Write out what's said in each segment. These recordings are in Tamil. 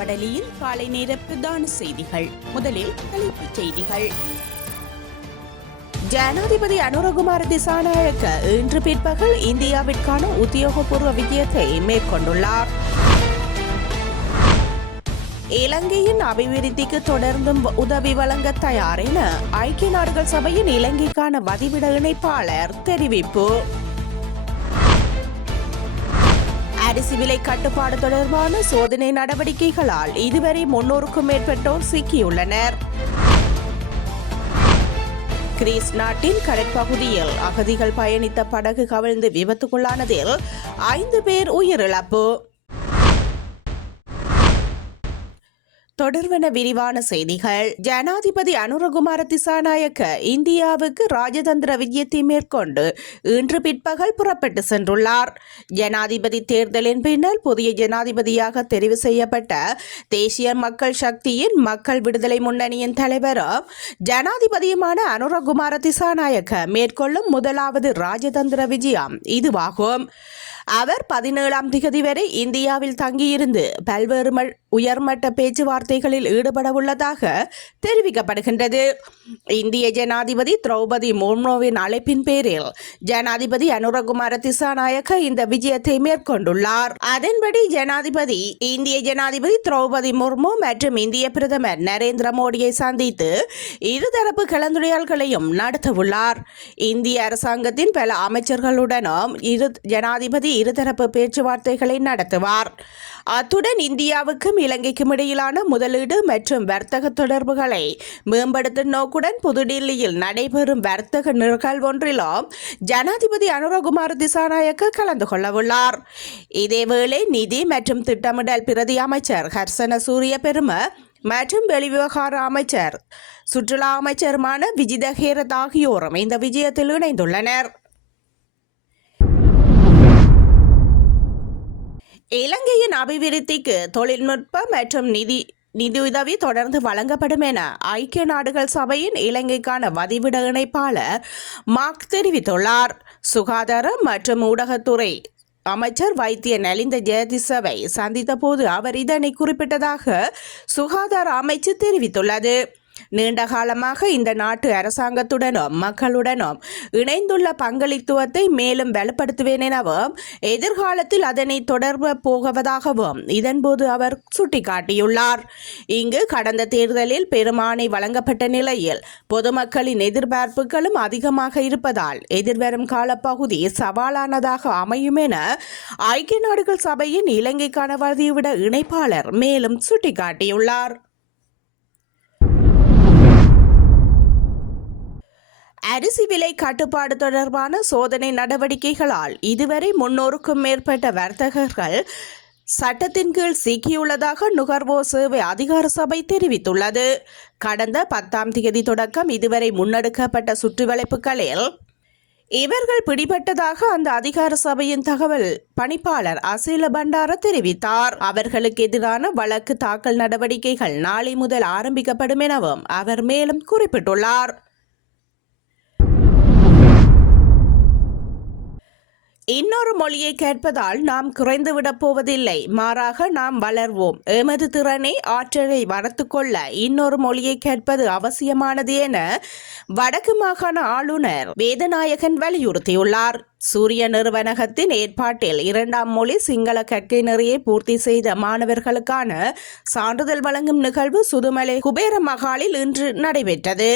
வடலியில் காலை நேர பிரதான செய்திகள். முதலில் தலைப்புச் செய்திகள். ஜனாதிபதி அனுரகுமார திசாநாயக்க இன்று பிற்பகல் இந்தியாவிற்கான உத்தியோகபூர்வ விஜயத்தை மேற்கொண்டுள்ளார். இலங்கையின் அபிவிருத்திக்கு தொடர்ந்தும் உதவி வழங்க தயார் என ஐக்கிய நாடுகள் சபையின் இலங்கைக்கான வதிவிட இணைப்பாளர் தெரிவிப்பு. அரிசி விலை கட்டுப்பாடு தொடர்பான சோதனை நடவடிக்கைகளால் இதுவரை 300க்கும் மேற்பட்டோர் சிக்கியுள்ளனர். கிரீஸ் நாட்டின் கடற்பகுதியில் அகதிகள் பயணித்த படகு கவிழ்ந்து விபத்துக்குள்ளானதில் 5 பேர் உயிரிழப்பு. தொடர்வன விரிவான செய்திகள். ஜனாதிபதி அனுரகுமார திசாநாயக்க இந்தியாவுக்கு ராஜதந்திர விஜயத்தை மேற்கொண்டு இன்று பிற்பகல் புறப்பட்டு சென்றுள்ளார். ஜனாதிபதி தேர்தலின் பின்னர் புதிய ஜனாதிபதியாக தெரிவு செய்யப்பட்ட தேசிய மக்கள் சக்தியின் மக்கள் விடுதலை முன்னணியின் தலைவரும் ஜனாதிபதியுமான அனுரகுமார திசாநாயக்க மேற்கொள்ளும் முதலாவது ராஜதந்திர விஜயம் இதுவாகும். அவர் 17ஆம் திகதி வரை இந்தியாவில் தங்கியிருந்து பல்வேறு உயர்மட்ட பேச்சுவார்த்தைகளில் ஈடுபட உள்ளதாக தெரிவிக்கப்படுகின்றது. இந்திய ஜனாதிபதி திரௌபதி முர்முவின் அழைப்பின் பேரில் ஜனாதிபதி அனுரகுமார திசாநாயக்க இந்த விஜயத்தை மேற்கொண்டுள்ளார். அதன்படி இந்திய ஜனாதிபதி திரௌபதி முர்மு மற்றும் இந்திய பிரதமர் நரேந்திர மோடியை சந்தித்து இருதரப்பு கலந்துரையாடல்களையும் நடத்தவுள்ளார். இந்திய அரசாங்கத்தின் பல அமைச்சர்களுடனும் ஜனாதிபதி இருதரப்பு பேச்சுவார்த்தைகளை நடத்துவார். அத்துடன் இந்தியாவுக்கும் இலங்கைக்கும் இடையிலான முதலீடு மற்றும் வர்த்தக தொடர்புகளை மேம்படுத்தும் நோக்குடன் புதுடில்லியில் நடைபெறும் வர்த்தக நிகழ்வொன்றிலும் ஜனாதிபதி அனுரகுமார திசாநாயக்க கலந்து கொள்ளவுள்ளார். இதேவேளை நிதி மற்றும் திட்டமிடல் பிரதி அமைச்சர் ஹர்சன சூரிய பெரும மற்றும் வெளிவிவகார அமைச்சர் சுற்றுலா அமைச்சருமான விஜித ஹேரத் ஆகியோரும் இந்த விஜயத்தில் இணைந்துள்ளனர். இலங்கையின் அபிவிருத்திக்கு தொழில்நுட்ப மற்றும் நிதியுதவி தொடர்ந்து வழங்கப்படும் என ஐக்கிய நாடுகள் சபையின் இலங்கைக்கான வதிவிட இணைப்பாளர் மார்க் தெரிவித்துள்ளார். சுகாதாரம் மற்றும் ஊடகத்துறை அமைச்சர் வைத்திய நலிந்த ஜெயதிசவை சந்தித்த போது அவர் இதனை குறிப்பிட்டதாக சுகாதார அமைச்சு தெரிவித்துள்ளது. நீண்ட காலமாக இந்த நாட்டு அரசாங்கத்துடனும் மக்களுடனும் இணைந்துள்ள பங்களித்துவத்தை மேலும் வலுப்படுத்துவேன் எனவும் எதிர்காலத்தில் அதனை தொடர்ப போவதாகவும் இதன்போது அவர் சுட்டிக்காட்டியுள்ளார். இங்கு கடந்த தேர்தலில் பெரும்பான்மை வழங்கப்பட்ட நிலையில் பொதுமக்களின் எதிர்பார்ப்புகளும் அதிகமாக இருப்பதால் எதிர்வரும் காலப்பகுதி சவாலானதாக அமையும் என ஐக்கிய நாடுகள் சபையின் இலங்கைக்கான வதிவிட இணைப்பாளர் மேலும் சுட்டிக்காட்டியுள்ளார். அரிசி விலை கட்டுப்பாடு தொடர்பான சோதனை நடவடிக்கைகளால் இதுவரை 300க்கும் மேற்பட்ட வர்த்தகர்கள் சட்டத்தின் கீழ் சிக்கியுள்ளதாக நுகர்வோர் சேவை அதிகார சபை தெரிவித்துள்ளது. கடந்த 10ஆம் தேதி தொடக்கம் இதுவரை முன்னெடுக்கப்பட்ட சுற்றுவளைப்புகளில் இவர்கள் பிடிபட்டதாக அந்த அதிகார சபையின் தகவல் பணிப்பாளர் அசீல பண்டார தெரிவித்தார். அவர்களுக்கு எதிரான வழக்கு தாக்கல் நடவடிக்கைகள் நாளை முதல் ஆரம்பிக்கப்படும் எனவும் அவர் மேலும் குறிப்பிட்டுள்ளார். இன்னொரு மொழியை கேட்பதால் நாம் குறைந்துவிடப் போவதில்லை, மாறாக நாம் வளர்வோம். எமது திறனை ஆற்றலை வளர்த்துக்கொள்ள இன்னொரு மொழியை கேட்பது அவசியமானது என வடக்கு மாகாண ஆளுநர் வேதநாயகன் வலியுறுத்தியுள்ளார். சூரிய நிறுவனகத்தின் ஏற்பாட்டில் 2ஆம் மொழி சிங்கள கற்கை நெறியை பூர்த்தி செய்த மாணவர்களுக்கான சான்றிதழ் வழங்கும் நிகழ்வு சுதுமலை குபேர மகாலில் இன்று நடைபெற்றது.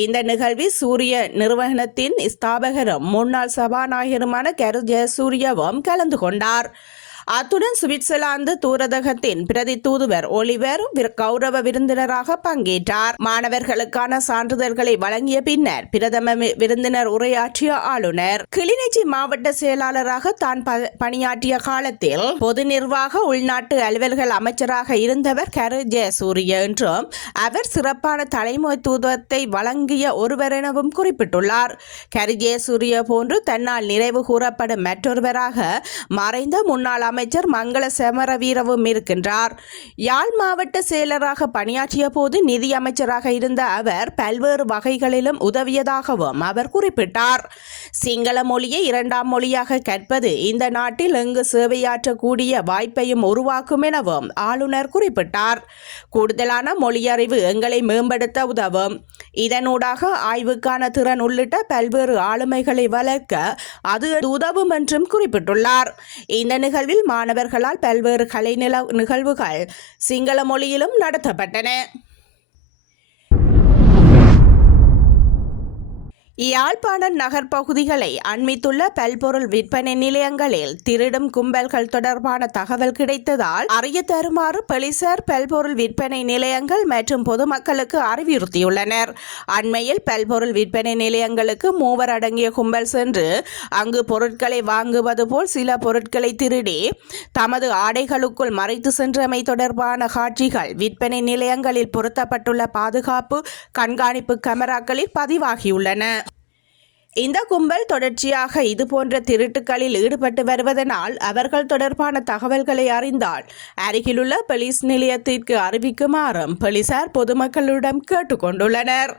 இந்த நிகழ்வில் சூரிய நிறுவனத்தின் ஸ்தாபகரும் முன்னாள் சபாநாயகருமான கரு ஜெயசூரியவும் கலந்து கொண்டார். அத்துடன் சுவிட்சர்லாந்து தூதரகத்தின் பிரதி தூதுவர் ஒலிவர் கௌரவ விருந்தினராக பங்கேற்றார். மாணவர்களுக்கான சான்றிதழ்களை வழங்கிய பின்னர் பிரதம விருந்தினர் உரையாற்றிய ஆளுநர் கிளிநொச்சி மாவட்ட செயலாளராக தான் பணியாற்றிய காலத்தில் பொது நிர்வாக உள்நாட்டு அலுவல்கள் அமைச்சராக இருந்தவர் கரு ஜெயசூரிய என்றும் அவர் சிறப்பான தலைமைத்துவத்தை வழங்கிய ஒருவர் எனவும் குறிப்பிட்டுள்ளார். கரு ஜெயசூரிய போன்று தன்னால் நினைவு கூறப்படும் மற்றொருவராக மறைந்த முன்னாள் அமைச்சர் மங்கள செமரவீரவும் இருக்கின்றார். யாழ் மாவட்ட செயலராக பணியாற்றிய போது நிதி அமைச்சராக இருந்த அவர் பல்வேறு வகைகளிலும் உதவியதாகவும் அவர் குறிப்பிட்டார். சிங்கள மொழியை இரண்டாம் மொழியாக கற்பது இந்த நாட்டில் எங்கு சேவையாற்றக்கூடிய வாய்ப்பையும் உருவாக்கும் எனவும் ஆளுநர் குறிப்பிட்டார். கூடுதலான மொழியறிவு எங்களை மேம்படுத்த உதவும். இதனூடாக ஆய்வுக்கான திறன் உள்ளிட்ட பல்வேறு ஆளுமைகளை வளர்க்க அது உதவும் என்றும் குறிப்பிட்டுள்ளார். இந்த நிகழ்வில் மாணவர்களால் பல்வேறு கலை நிகழ்வுகள் சிங்கள மொழியிலும் நடத்தப்பட்டன. யாழ்ப்பாண நகர் பகுதிகளை அண்மித்துள்ள பல்பொருள் விற்பனை நிலையங்களில் திருடும் கும்பல்கள் தொடர்பான தகவல் கிடைத்ததால் அறிய தருமாறு போலீசார் பல்பொருள் விற்பனை நிலையங்கள் மற்றும் பொதுமக்களுக்கு அறிவுறுத்தியுள்ளனர். அண்மையில் பல்பொருள் விற்பனை நிலையங்களுக்கு 3 அடங்கிய கும்பல் சென்று அங்கு பொருட்களை வாங்குவது போல் சில பொருட்களை திருடி தமது ஆடைகளுக்குள் மறைத்து சென்றமை தொடர்பான காட்சிகள் விற்பனை நிலையங்களில் பொருத்தப்பட்டுள்ள பாதுகாப்பு கண்காணிப்பு கேமராக்களில் பதிவாகியுள்ளன. இந்த கும்பல் தொடர்ச்சியாக இதுபோன்ற திருட்டுகளில் ஈடுபட்டு வருவதனால் அவர்கள் தொடர்பான தகவல்களை அறிந்தால் அருகிலுள்ள போலீஸ் நிலையத்திற்கு அறிவிக்குமாறும் போலீசார் பொதுமக்களிடம் கேட்டுக்கொண்டுள்ளனர்.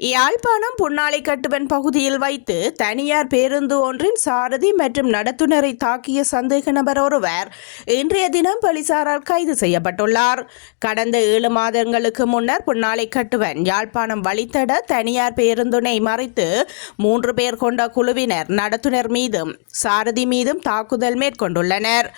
யாழ்ப்பாணம் புன்னாலைக்கட்டுவன் பகுதியில் வைத்து தனியார் பேருந்து ஒன்றின் சாரதி மற்றும் நடத்துனரை தாக்கிய சந்தேக நபர் ஒருவர் இன்றைய தினம் போலீசாரால் கைது செய்யப்பட்டுள்ளார். கடந்த 7 மாதங்களுக்கு முன்னர் புன்னாலைக்கட்டுவன் யாழ்ப்பாணம் வழித்தட தனியார் பேருந்தினை மறைத்து 3 பேர் கொண்ட குழுவினர் நடத்துனர் மீதும் சாரதி மீதும் தாக்குதல் மேற்கொண்டுள்ளனர்.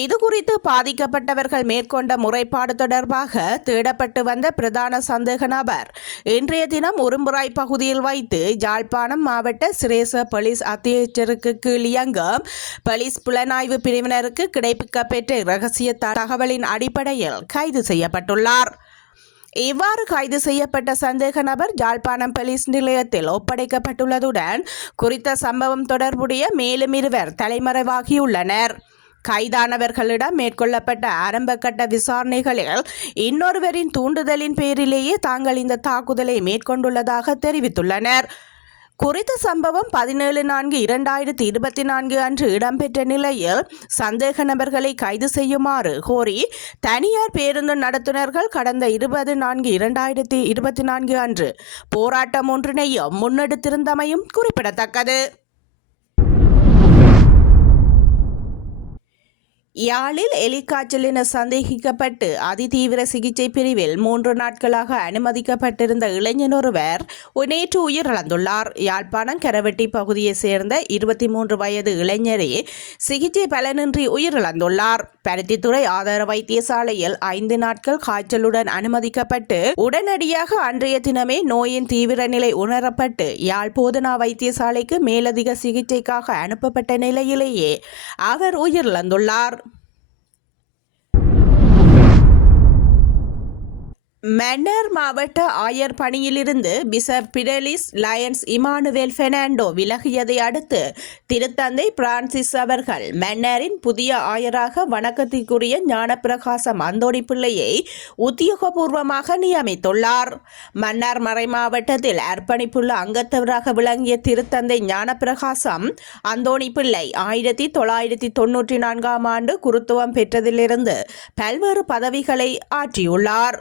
இதுகுறித்து பாதிக்கப்பட்டவர்கள் மேற்கொண்ட முறைப்பாடு தொடர்பாக தேடப்பட்டு வந்த பிரதான சந்தேக நபர் இன்றைய தினம் உரும்புராய் பகுதியில் வைத்து யாழ்ப்பாணம் மாவட்ட சிரேச போலீஸ் அத்தியட்சருக்கு கீழ் இயங்கும் போலீஸ் புலனாய்வு பிரிவினருக்கு கிடைக்கப்பெற்ற இரகசிய தகவலின் அடிப்படையில் கைது செய்யப்பட்டுள்ளார். இவ்வாறு கைது செய்யப்பட்ட சந்தேக நபர் யாழ்ப்பாணம் போலீஸ் நிலையத்தில் ஒப்படைக்கப்பட்டுள்ளதுடன் குறித்த சம்பவம் தொடர்புடைய மேலும் 2 தலைமறைவாகியுள்ளனர். கைதானவர்களிடம் மேற்கொள்ளப்பட்ட ஆரம்பகட்ட விசாரணைகளில் இன்னொருவரின் தூண்டுதலின் பேரிலேயே தாங்கள் இந்த தாக்குதலை மேற்கொண்டுள்ளதாக தெரிவித்துள்ளனர். குறித்த சம்பவம் 17/4/2024 அன்று இடம்பெற்ற நிலையில் சந்தேக நபர்களை கைது செய்யுமாறு கோரி தனியார் பேருந்து நடத்துனர்கள் கடந்த 20/4/2024 அன்று போராட்டம் ஒன்றினையும் முன்னெடுத்திருந்தமையும் குறிப்பிடத்தக்கது. யாழில் எலிக்காய்ச்சல் என சந்தேகிக்கப்பட்டு அதிதீவிர சிகிச்சை பிரிவில் 3 நாட்களாக அனுமதிக்கப்பட்டிருந்த இளைஞர் ஒருவர் நேற்று உயிரிழந்துள்ளார். யாழ்ப்பாணம் கரவெட்டி பகுதியைச் சேர்ந்த 23 வயது இளைஞரே சிகிச்சை பலனின்றி உயிரிழந்துள்ளார். பருத்தித்துறை ஆதார வைத்தியசாலையில் 5 நாட்கள் காய்ச்சலுடன் அனுமதிக்கப்பட்டு உடனடியாக அன்றைய தினமே நோயின் தீவிர நிலை உணரப்பட்டு யாழ் போதனா வைத்தியசாலைக்கு மேலதிக சிகிச்சைக்காக அனுப்பப்பட்ட நிலையிலேயே அவர் உயிரிழந்துள்ளார். மன்னார் மாவட்ட ஆயர் பணியிலிருந்து bishop Fidelis Lions Emmanuel Fernando விலகியதை அடுத்து திருத்தந்தை பிரான்சிஸ் அவர்கள் மன்னாரின் புதிய ஆயராக வணக்கத்திற்குரிய ஞானப்பிரகாசம் அந்தோணி பிள்ளையை உத்தியோகபூர்வமாக நியமித்துள்ளார். மன்னார் மறை மாவட்டத்தில் அர்ப்பணிப்புள்ள அங்கத்தவராக விளங்கிய திருத்தந்தை ஞானப்பிரகாசம் அந்தோணி பிள்ளை 1994 ஆண்டு குருத்துவம் பெற்றதிலிருந்து பல்வேறு பதவிகளை ஆற்றியுள்ளார்.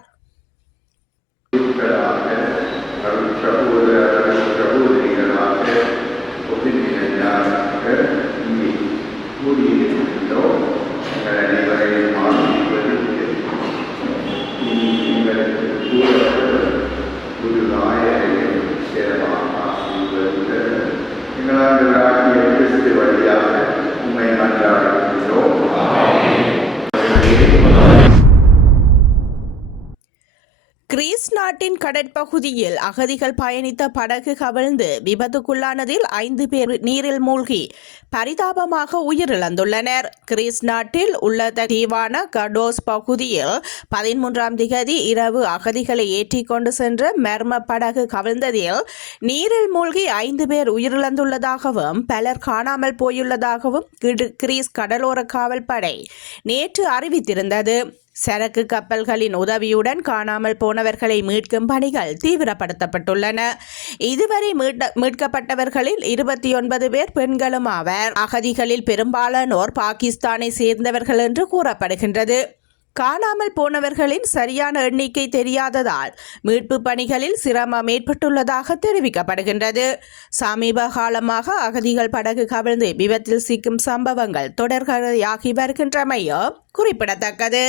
கிரீஸ் நாட்டின் கடற்பகுதியில் அகதிகள் பயணித்த படகு கவிழ்ந்து விபத்துக்குள்ளானதில் 5 பேர் நீரில் மூழ்கி பரிதாபமாக உயிரிழந்துள்ளனர். கிரீஸ் நாட்டில் உள்ள தீவான கடோஸ் பகுதியில் 13ஆம் திகதி இரவு அகதிகளை ஏற்றிக் கொண்டு சென்ற மர்ம படகு கவிழ்ந்ததில் நீரில் மூழ்கி 5 பேர் உயிரிழந்துள்ளதாகவும் பலர் காணாமல் போயுள்ளதாகவும் கிரீஸ் கடலோர காவல்படை நேற்று அறிவித்திருந்தது. சரக்கு கப்பல்களின் உதவியுடன் காணாமல் போனவர்களை மீட்கும் பணிகள் தீவிரப்படுத்தப்பட்டுள்ளன. இதுவரை மீட்கப்பட்டவர்களில் 29 பேர் பெண்களும் ஆவர். அகதிகளில் பெரும்பாலானோர் பாகிஸ்தானை சேர்ந்தவர்கள் என்று கூறப்படுகின்றது. காணாமல் போனவர்களின் சரியான எண்ணிக்கை தெரியாததால் மீட்பு பணிகளில் சிரமம் ஏற்பட்டுள்ளதாக தெரிவிக்கப்படுகின்றது. சமீப காலமாக அகதிகள் படகு கவிழ்ந்து விபத்தில் சிக்கும் சம்பவங்கள் தொடர்கதையாகி வருகின்றமையோ குறிப்பிடத்தக்கது.